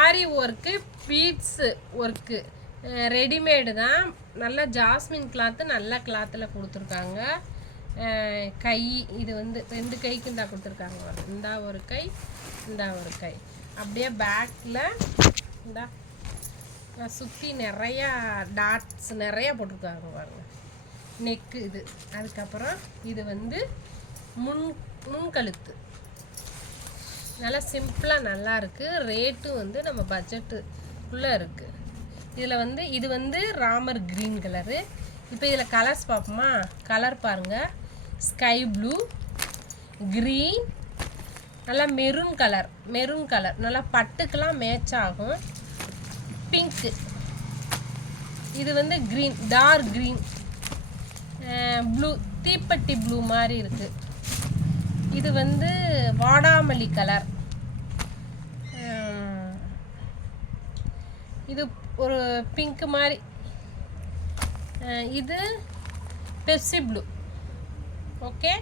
ஆரி work beads work readymade தான். நல்லா jasmine cloth நல்ல கிளாத்தில் கொடுத்துருக்காங்க. கை இது வந்து 2 கைக்கு இந்தா கொடுத்துருக்காங்க. இந்தா ஒரு கை, இந்தா ஒரு கை. அப்படியே பேக்கில் இந்தா சுற்றி நிறையா டாட்ஸ் நிறையா போட்டிருக்காங்க பாருங்க. நெக்கு இது. அதுக்கப்புறம் இது வந்து முன்கழுத்து. நல்லா சிம்பிளாக நல்லா இருக்குது. ரேட்டும் வந்து நம்ம பட்ஜெட்டுக்குள்ளே இருக்குது. இதில் வந்து இது வந்து ராமர் க்ரீன் கலரு. இப்போ இதில் கலர்ஸ் பார்ப்போமா? கலர் பாருங்கள். ஸ்கை ப்ளூ, க்ரீன், நல்லா மெரூன் கலர் நல்லா பட்டுக்கெலாம் மேட்ச் ஆகும். பிங்க்கு, இது வந்து க்ரீன், டார்க் க்ரீன், ப்ளூ, தீப்பெட்டி ப்ளூ மாதிரி இருக்குது. இது வந்து வாடாமல்லி கலர். இது ஒரு பிங்க் மாதிரி. இது பெப்சி ப்ளூ. ஓகே.